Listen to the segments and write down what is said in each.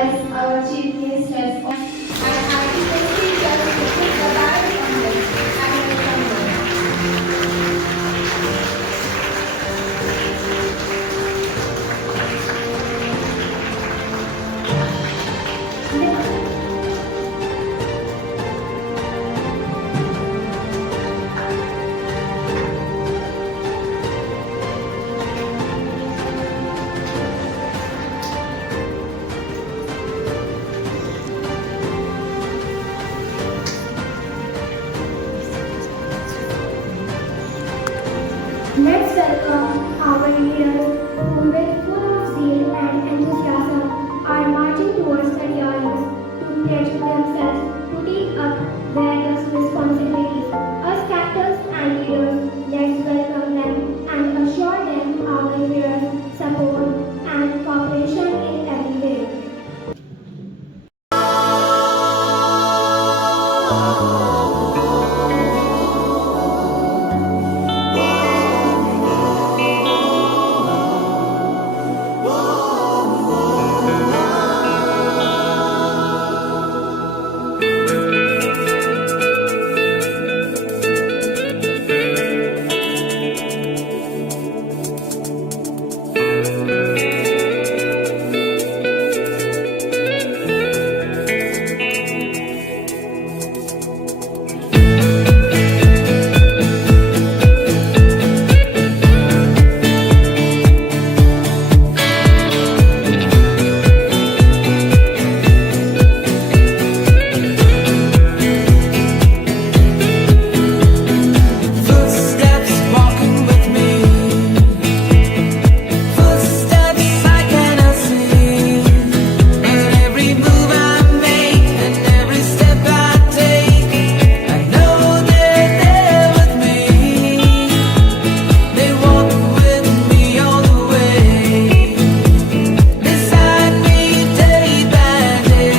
as our chief guest has on. And I request teachers to put the balance on this and welcome them. Let's welcome our leaders who with full of zeal and enthusiasm are marching towards the dais to pledge themselves to take up various responsibilities. As captors and leaders, let's welcome them and assure them our prayers, support and cooperation in every way. Footsteps walking with me. Footsteps I cannot see. But every move I make and every step I take, I know they're there with me. They walk with me all the way, beside me day by day.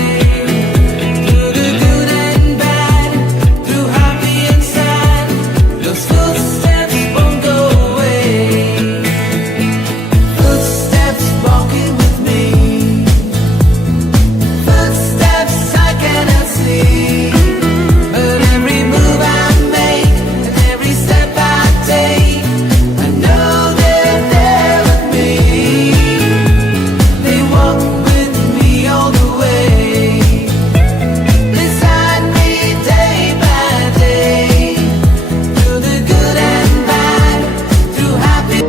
Through the good and bad, through happy and sad, those footsteps won't go away. Footsteps walking with me. Footsteps I cannot see. But every move I make and every step I take, I know they're there with me. They walk with me all the way, beside me day by day. Through the good and bad, through happy.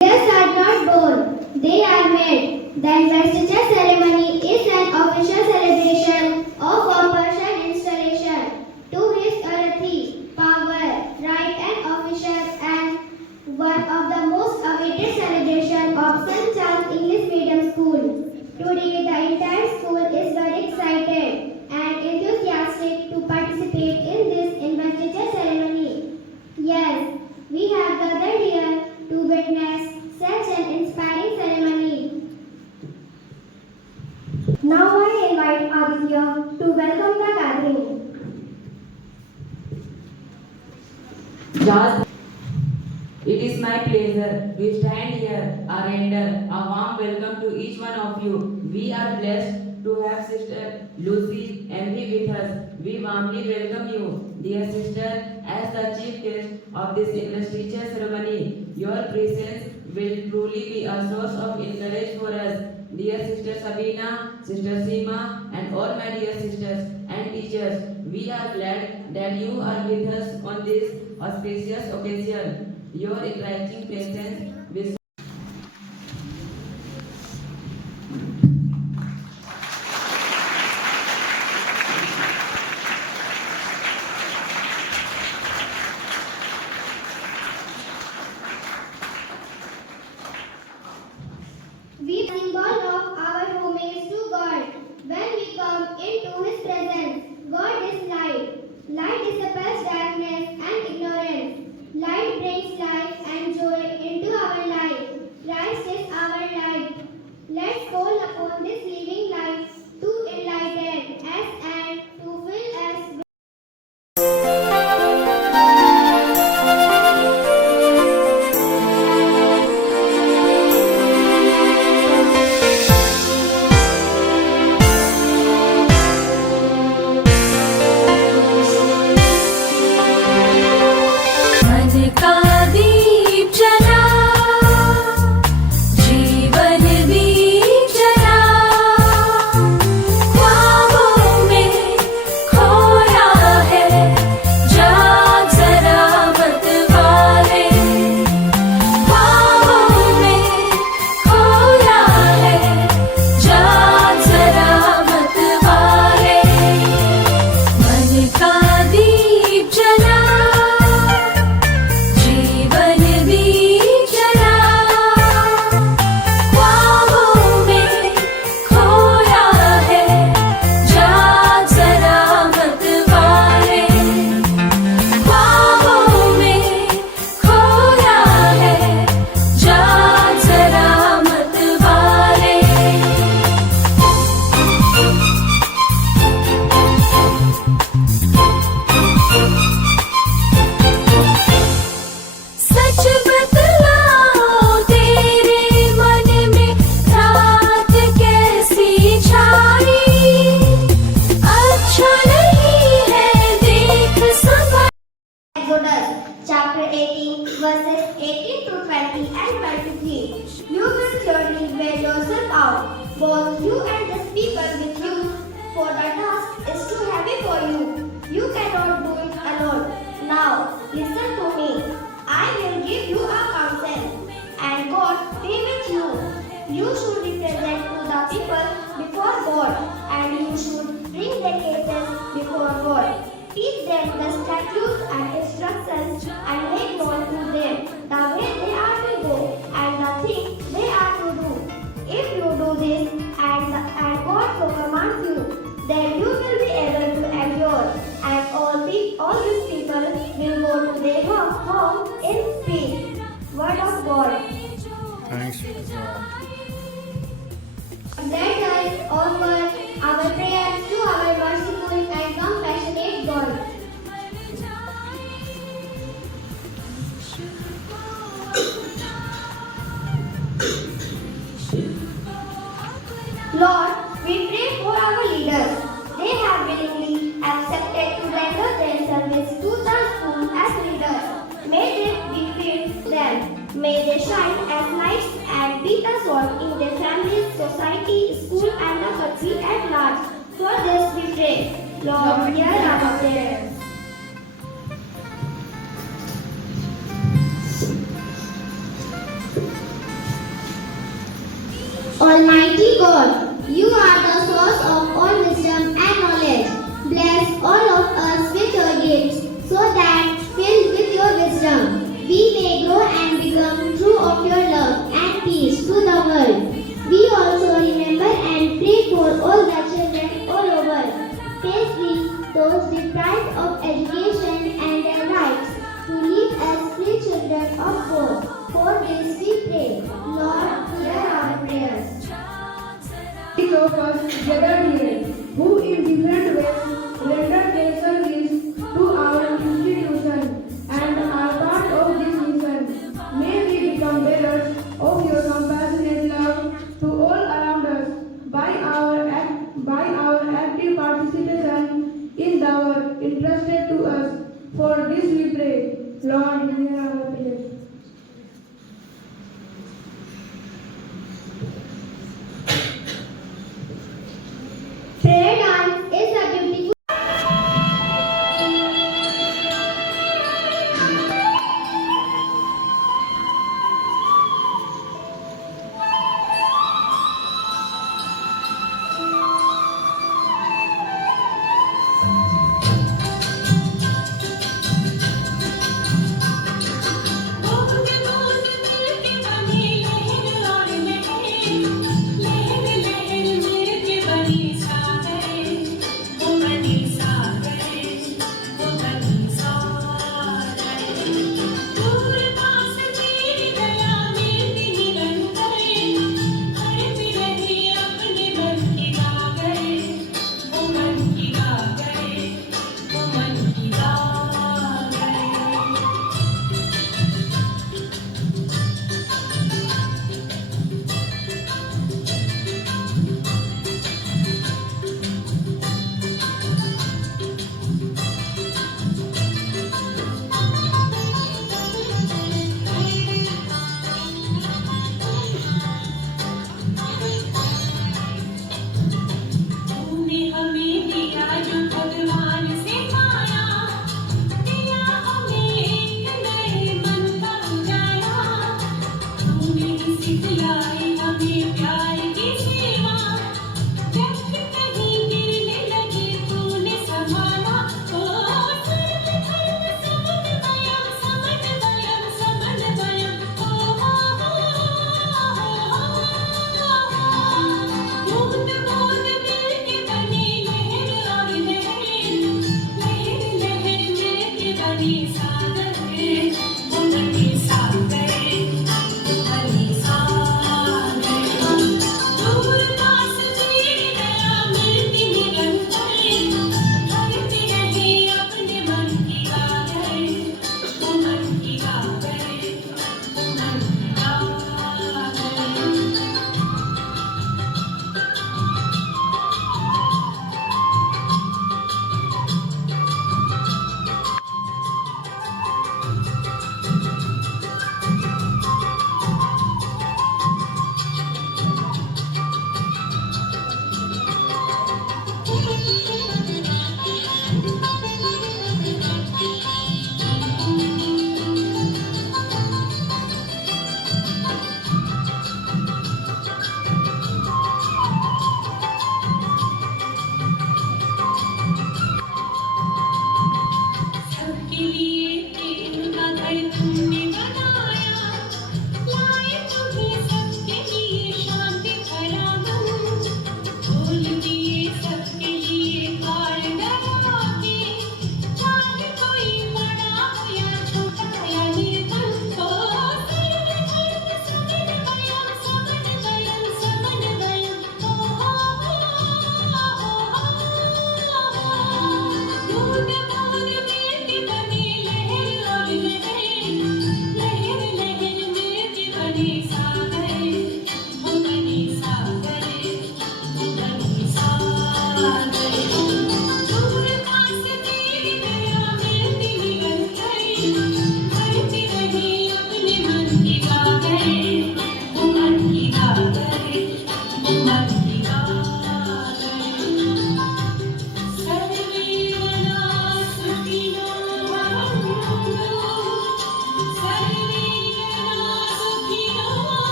Leaders are not born, they are made. The investiture ceremony is an official celebration of a person's installation to his authority, power, right and official and Just it is my pleasure to stand here and render a warm welcome to each one of you. We are blessed to have Sister Lucy Envy with us. We warmly welcome you, dear sister, as the chief guest of this English teacher ceremony. Your presence will truly be a source of encouragement for us. Dear Sister Sabina, Sister Seema, and all my dear sisters and teachers, we are glad that you are with us on this auspicious occasion. Your encouraging presence will We symbol of our homage to God. When we come into His presence, God is light. Light dissipates darkness and ignorance. Light brings life and joy into our life. Christ is our light. Let's call upon this living light to enlighten us and to fill us with मन का दीप जला जीवन दीप जला ख्वाबों में खोया है जाग जरा मत वाले ख्वाबों में खोया है जाग जरा मत वाले मन का दीप जला जीवन दीप जला ख्वाबों में खोया है जाग जरा मत वाले ख्वाबों में खोया है जाग जरा मत वाले सच बतलाओ तेरे मन में रात कैसी छाई अच्छा नहीं है देख समा Exodus chapter 18 verses 18 to 20 and 23. You will surely wear yourself out, both you and the speaker with you, for the task is too heavy for you. You cannot do it alone. Now, listen to me. I will give you a counsel, and God be with you. You should represent to the people before God, and you should bring their cases before God. Teach them the statutes and instructions, and make known to them the way they are to go and the things they are to do. If you do this, and God so commands you, then you will be able to endure, and all these people will go to their home in peace. Word of God. Thanks be to God. Let us offer our prayers to our merciful and compassionate God. Lord, we pray for our leaders. They have willingly accepted to render their service to the school as leaders. May they be filled with them. May they shine as lights and be the salt in their families, society, school, and the country at large. For this we pray. Lord, hear our prayers. Almighty God, you are the source of all wisdom and knowledge. Bless all of us with your gifts, so that, filled with your wisdom, we may grow and become true of your love and peace to the world. We also remember and pray for all the children all over, especially those deprived of education and their rights, to live as free children of God. For this we pray. Lord, hear our prayers. Each of us gathered here, who in different ways render their service to our institution and our Lord, hear our prayer. Prayer dance is a beautiful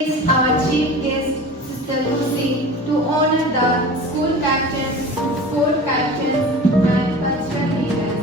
Is our chief guest, Sister Lucy, to honor the school captains, sport captains, and cultural leaders.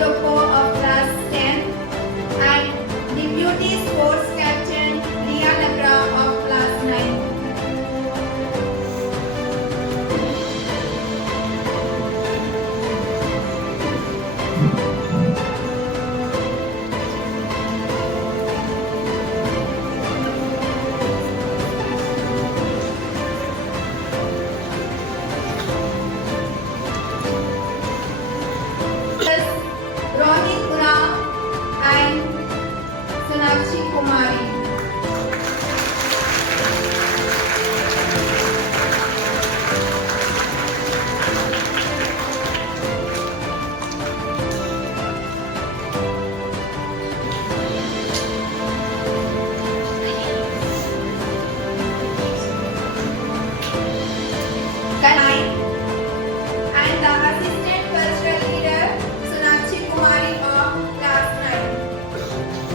Loco of class 10 and Deputy Sports Captain Ria Lagra of class 9. Rohit Uram and Sonakshi Kumari. Kanai and the assistant cultural leader Sonakshi Kumari of class 9.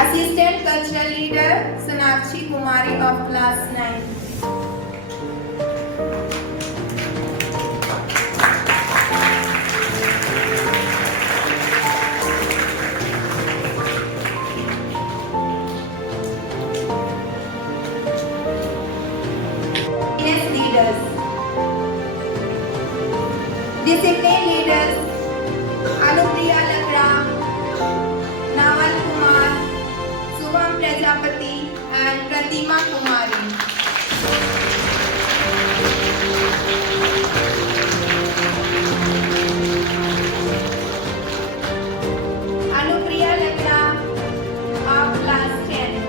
Assistant cultural leader Sonakshi Kumari of class 9. Business leaders. Discipline leaders Anupriya Lagra, Naval Kumar, Subham Prajapati and Pratima Kumari. Anupriya Lagra of class 10.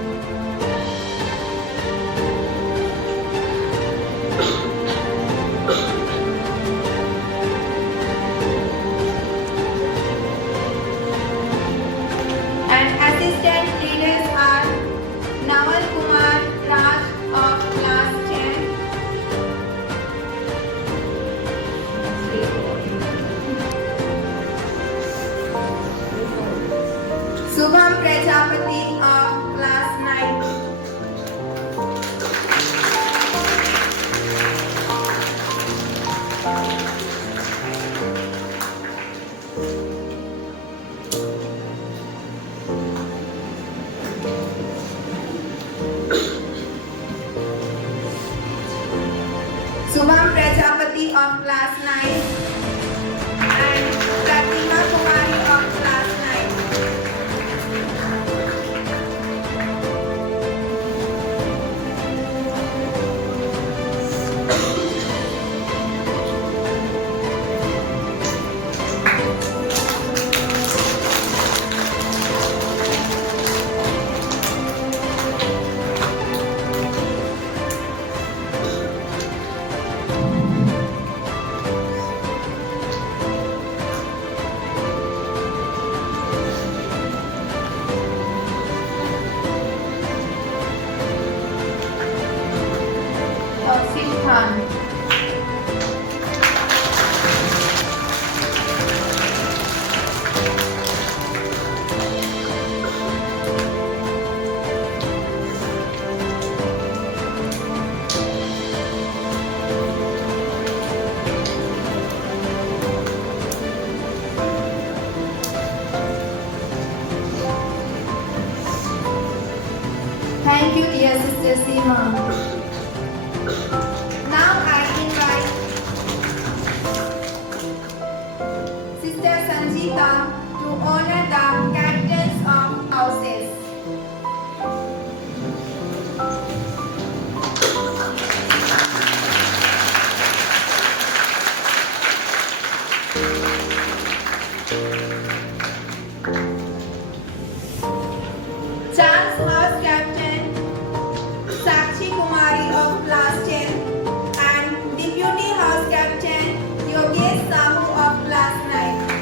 And assistant leaders are Naval Kumar Raj of class 10. Subham Prajapati of class 9. Subham Prajapati of class 9 and Pratima Kumari of class 9. Tawfiq Khan. Thank you, dear Sister Seema. Now I invite Sister Sanjita to honor the captains of houses. Charles House Captain Sakshi Kumari of class 10 and Deputy House Captain Yogesh Sahu of class 9.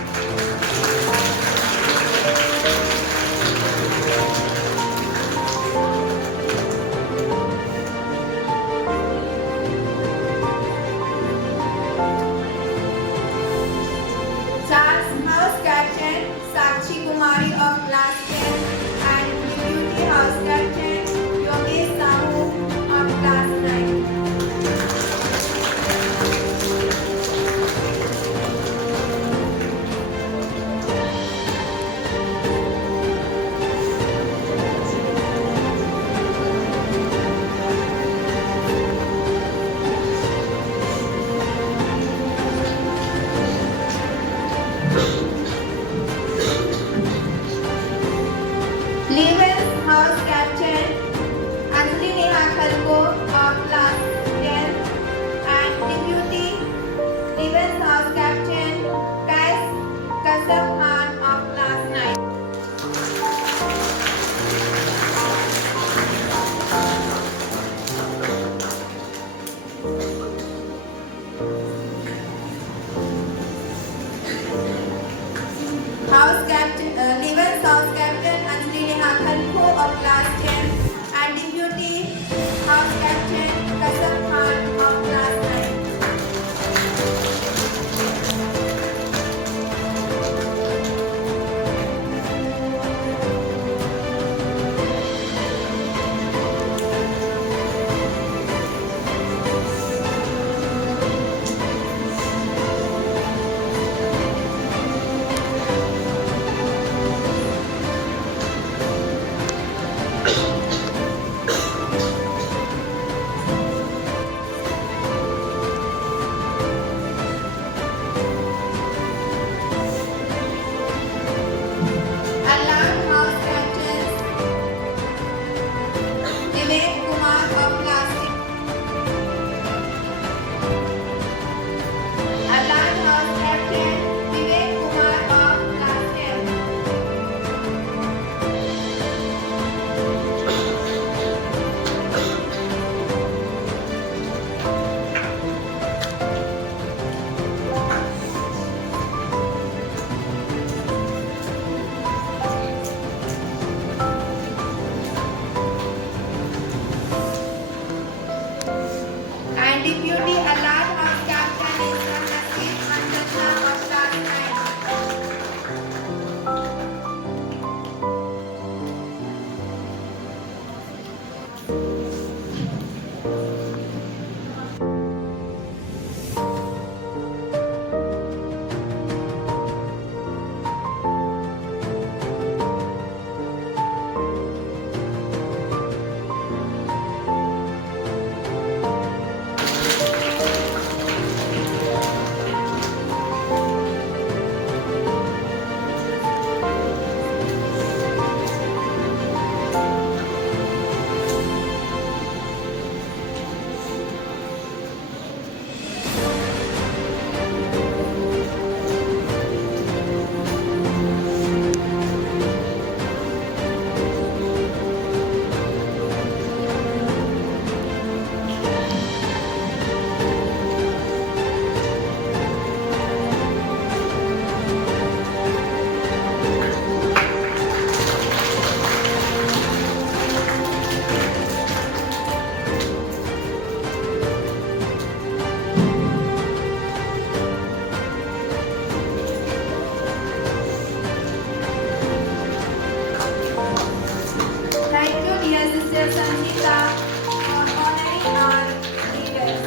Sister Sanjita for honoring our leaders.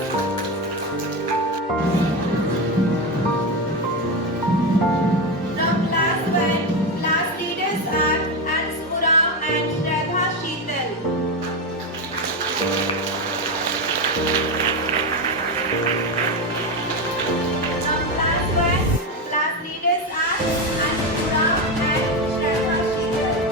From class 1, class leaders are Anspura and Shraddha Sheetal. From class 1, class leaders are Anspura and Shraddha Sheetal.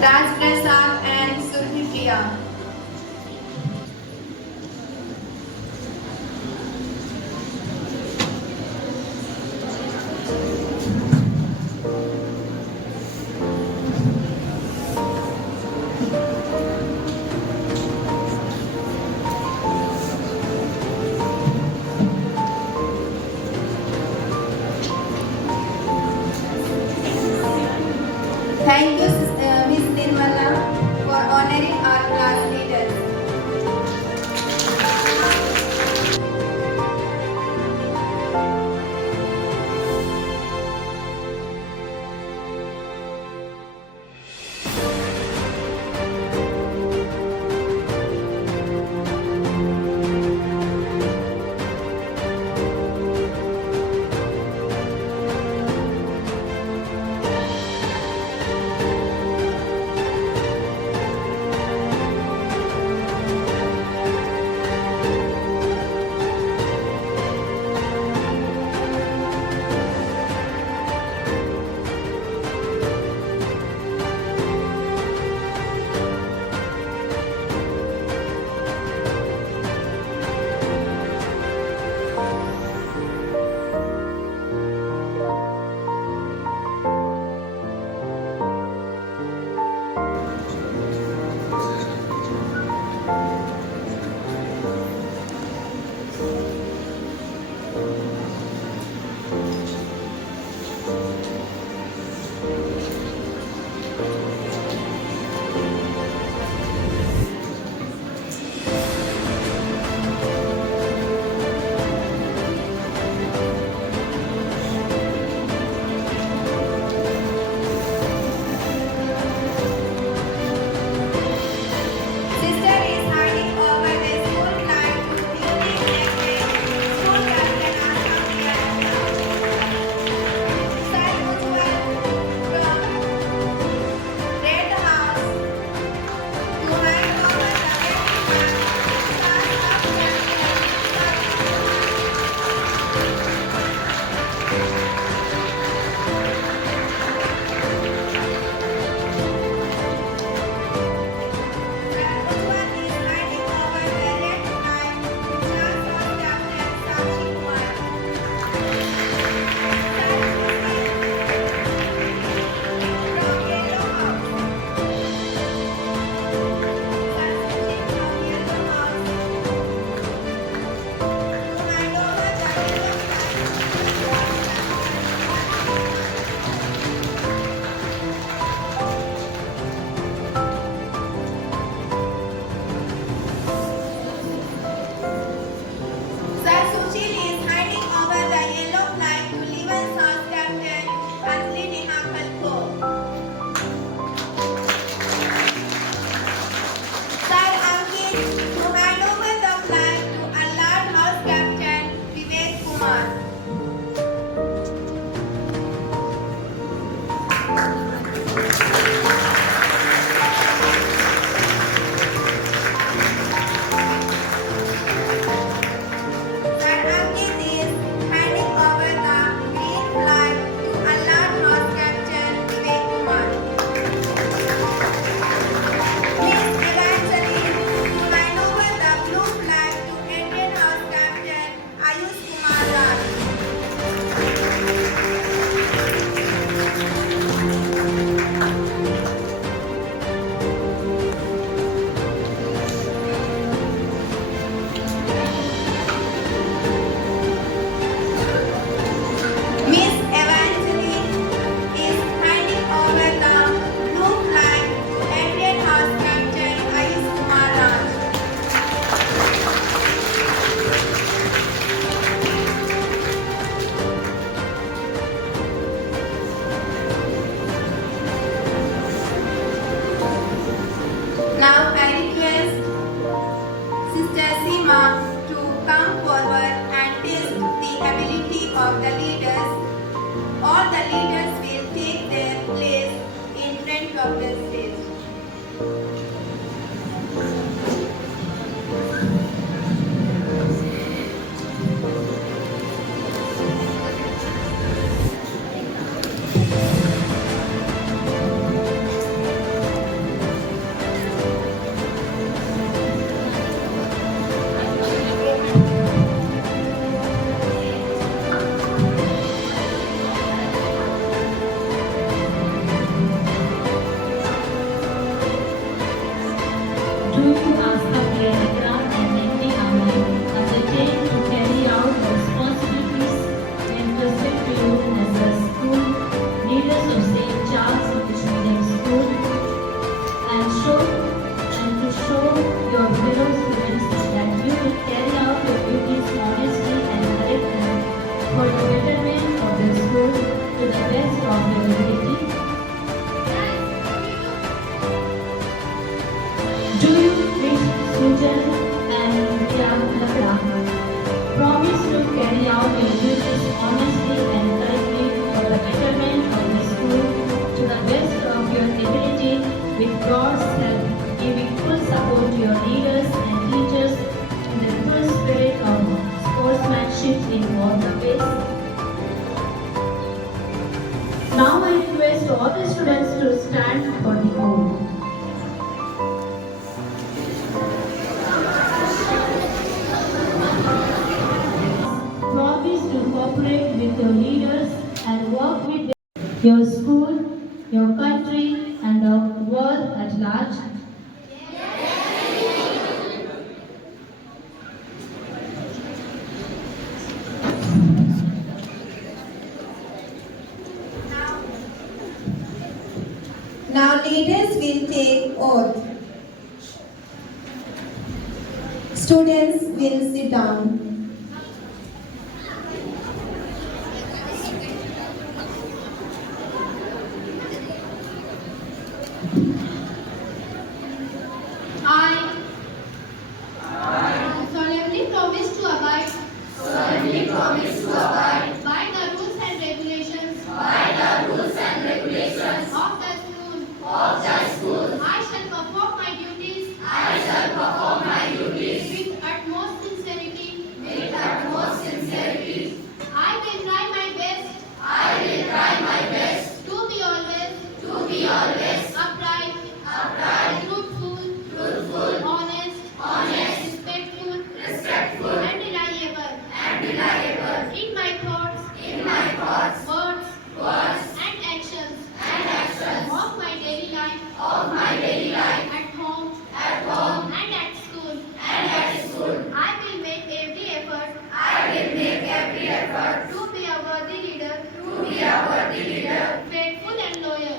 Raj Prasad and Surhipriya. Thank you, Ms. Nirmala, for honoring our class leaders. Sister is handing over the school flag to newly elected school captain Asha Priyanka. Sai Ujjwal from Red House to hand over the red flag to Asha Ujjwal is handing over the red flag to Chancellor Captain Sakshi Kumar. From Yellow House. Sansuji from Yellow House to hand over the yellow flag. Sir Sushil is handing over the yellow flag to Livens House Captain Anjali Neha Khalko. Sir Ankit to hand over the flag to Allard House Captain Vivek Kumar. Sir Ankit is handing over the green flag to Allard House Captain Vivek Kumar. Miss Evangeline to hand over the blue flag to Indian House Captain Ayush Kumar Raj. Miss Evangeline is handing over the blue flag to Indian House Captain Ayush Kumar Raj. Now I request Sister Seema to come forward and test the ability of the leaders. All the leaders will take their place in front of the stage. will use this honestly and correctly for the betterment of the school to the best of your ability with God's help, giving full support to your leaders and teachers in the full spirit of sportsmanship in all the ways. Now I request all the students to stand for the oath. Promise to cooperate with your leaders and work with your school, your country, and the world at large. Now leaders will take oath. Students will sit down. I solemnly promise to abide by the rules and regulations of the school. I shall perform my duties with utmost sincerity. I will try my best to be always upright, truthful, honest, respectful, and reliable in my thoughts, words, and actions of my daily life at home and at school. I will make every effort to be a worthy leader, faithful and loyal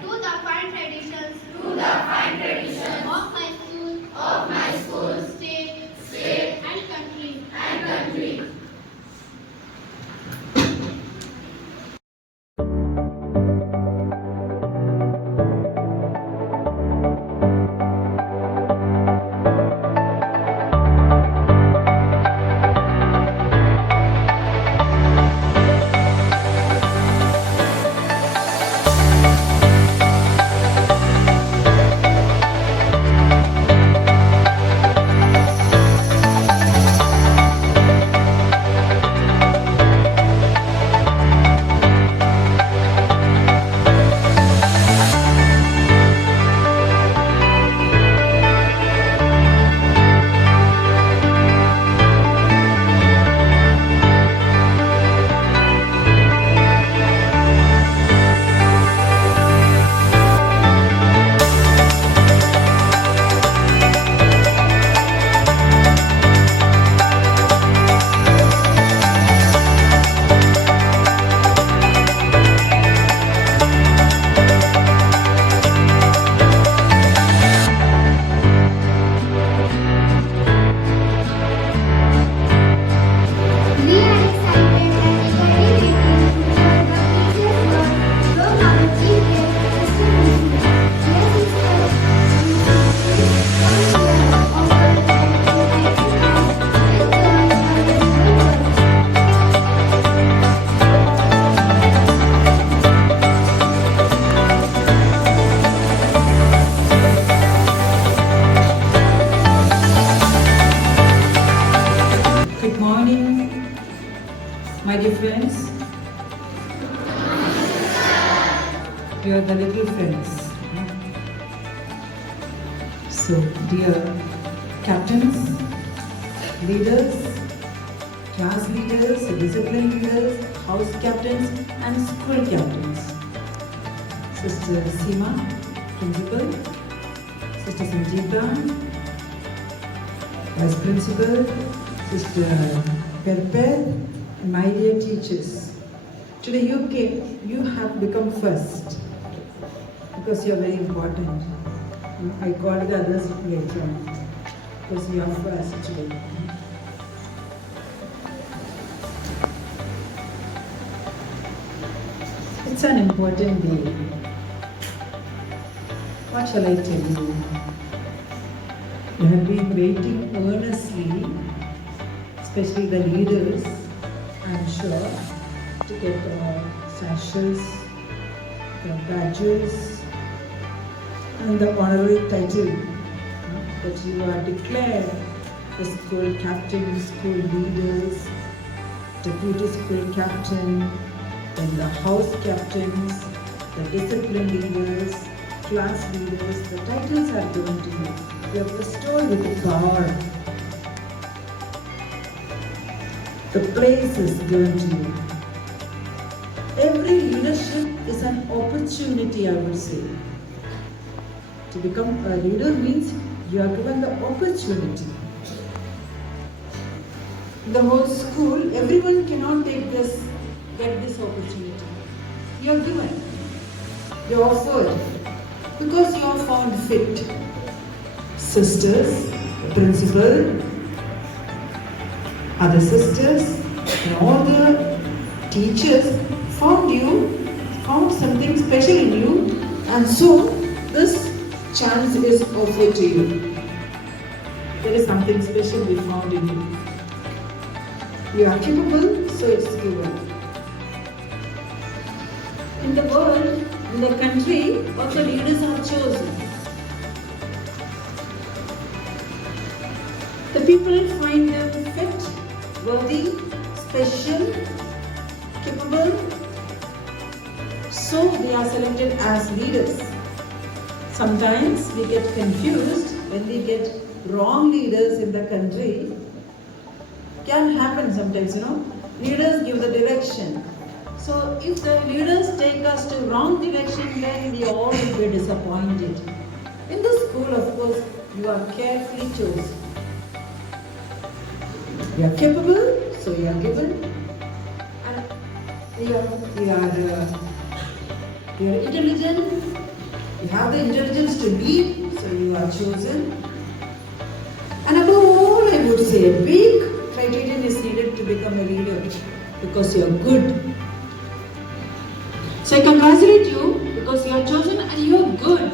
to the fine traditions of my school, state, and country. We are excited and eagerly waiting to hear the teacher's word from our chief guest, Mr. Rishi. Dear sisters, please come here over and enjoy our beautiful word. Good morning, my dear friends. You are the little friends. So, dear captains, leaders, class leaders, discipline leaders, house captains, and school captains. Sister Seema, principal, Sister Sanjeeva, Vice Principal, Sister Perpet, and my dear teachers. Today you have become first because you are very important. I called the others later on because you are first today. It's an important day. What shall I tell you? You have been waiting earnestly especially the leaders, I'm sure, to get sashes, the badges, and the honorary title that you are declared the school captain, school leaders, deputy school captain, then the house captains, the discipline leaders, class leaders. The titles are given to you. You are bestowed with the power. The place is given to you. Every leadership is an opportunity, I would say. To become a leader means you are given the opportunity. In the whole school, everyone cannot get this opportunity. You are given. You are offered. Because you are found fit. Sisters, principal, other sisters, and all the teachers found something special in you, and so this chance is offered to you. There is something special we found in you. You are capable, so it's given. In the world, in the country, also leaders are chosen. The people find them fit, worthy, special, capable, so they are selected as leaders. Sometimes we get confused when we get wrong leaders in the country. Can happen sometimes, Leaders give the direction. So if the leaders take us to wrong direction, then we all will be disappointed. In the school, of course, you are carefully chosen. You are capable, so you are given. And you are intelligent. You have the intelligence to lead, so you are chosen. And above all, I would say a big criterion is needed to become a leader, because you are good. So I congratulate you because you are chosen and you are good.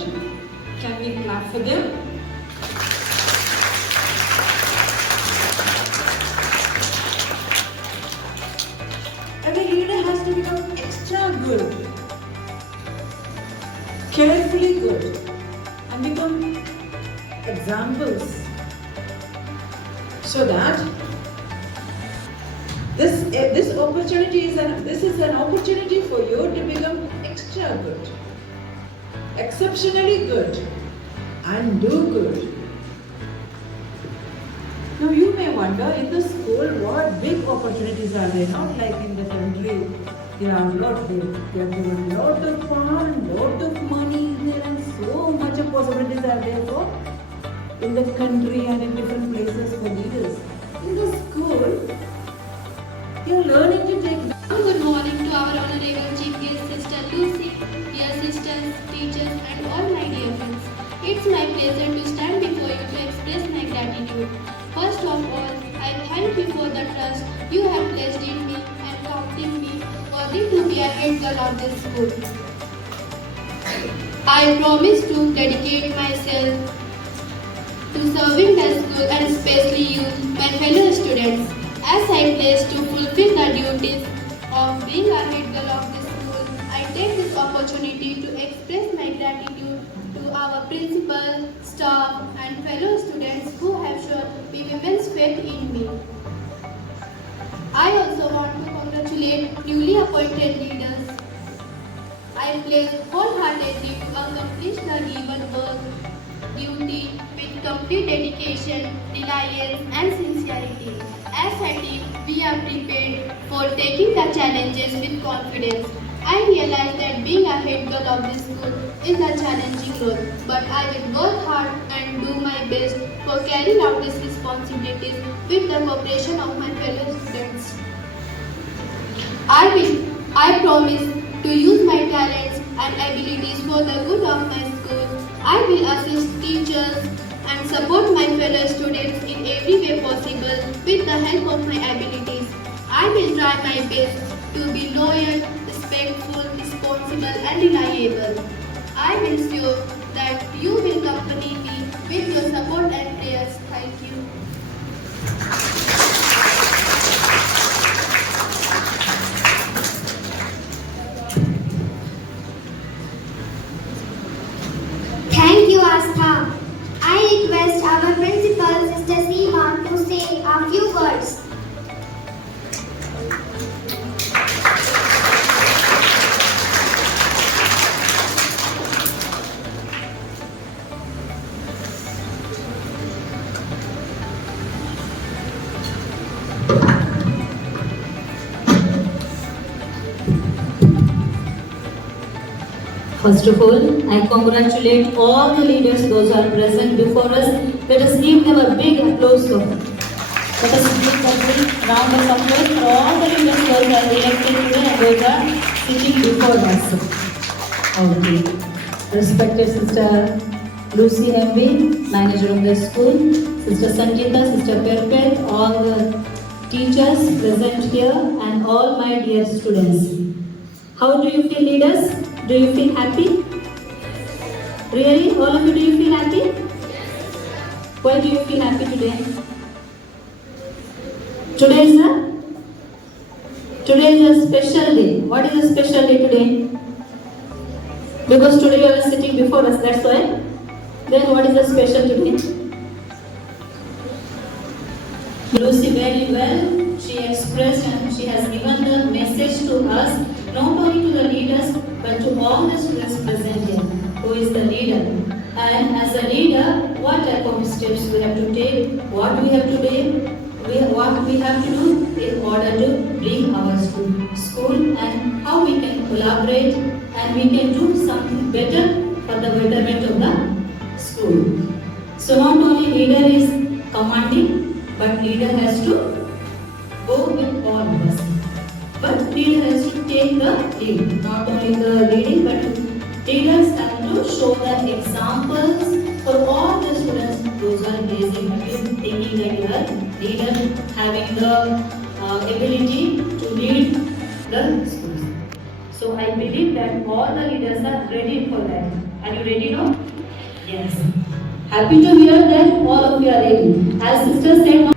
Can we clap for them? Every leader has to become extra good, carefully good, and become examples, so that this opportunity is an opportunity for you to become extra good, exceptionally good, and do good. Now you may wonder, in the school, what big opportunities are there? Not like in the country. They are given lot of fun, lot of money there, and so much of possibilities are there for in the country and in different places for leaders. In the school, you are learning to take. Good morning to our honorable chief guest, Sister Lucy, dear sisters, teachers, and all my dear friends. It's my pleasure to stand before you to express my gratitude. First of all, I thank you for the trust you have placed in me and counting me worthy to be a head girl of this school. I promise to dedicate myself to serving the school and especially you, my fellow students. As I pledge to fulfill the duties of being a head girl of this school, I take this opportunity to express my gratitude to our principal, staff, and fellow students who have shown immense faith in me. I also want to congratulate newly appointed leaders. I pledge wholeheartedly to accomplish the given work, duty with complete dedication, reliance, and sincerity. As a team, we are prepared for taking the challenges with confidence. I realize that being a head girl of this school is a challenging role, but I will work hard and do my best for carrying out these responsibilities with the cooperation of my fellow students. I promise to use my talents and abilities for the good of my school. I will assist teachers and support my fellow students in every way possible with the help of my abilities. I will try my best to be loyal, respectful, responsible, and reliable. I will ensure that you will accompany me with your support and prayers. Thank you. First of all, I congratulate all the leaders, those who are present before us. Let us give them a big applause. Let us give a big round of applause for all the leaders, those who are elected today and those who are sitting before us. Okay. Respected Sister Lucy MB, manager of the school, Sister Sangeeta, Sister Perpet, all the teachers present here, and all my dear students. How do you feel, leaders? Do you feel happy? Really? All of you, do you feel happy? Why do you feel happy today? Today is a special day. What is a special day today? Because today you are sitting before us, that's why. Then what is the special today? Lucy very well, she expressed and she has given the message to us, not only to the leaders, but to all the students present here. Who is the leader? And as a leader, what type of steps we have to take, what we have to do, what we have to do in order to bring our school and how we can collaborate and we can do something better for the betterment of the school. So not only leader is commanding, but leader has to go with all of us. But leader has to take the lead. Not only the leading, but leaders have to show the examples for all the students. Those are raising, thinking like a leader, having the ability to lead the schools. So I believe that all the leaders are ready for that. Are you ready now? Yes. Happy to hear that all of you are ready. As sister said,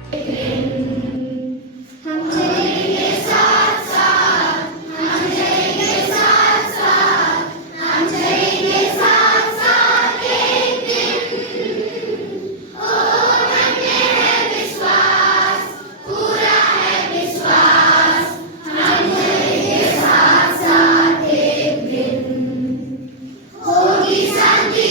होगी शांति